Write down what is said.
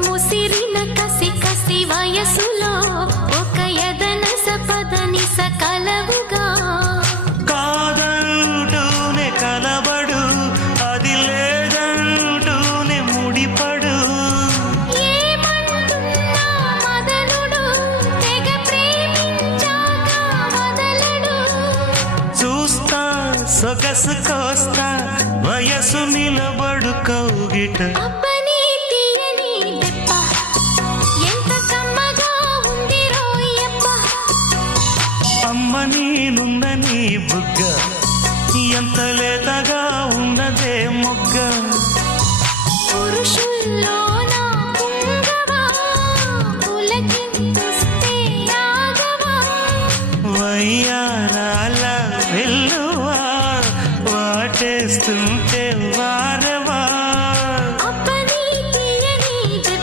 ముసిరిన కసి కసి వయసులో ఒక యదన సపదని సకలవుగా కాదంటూనే కలబడు అది లేదంటూనే ముడిపడు ఏమంటున్నా మదనుడు తెగ ప్రేమించాక వదలడు చూస్తా సొగసు కోస్తా వయసు నిలబడు కౌగిట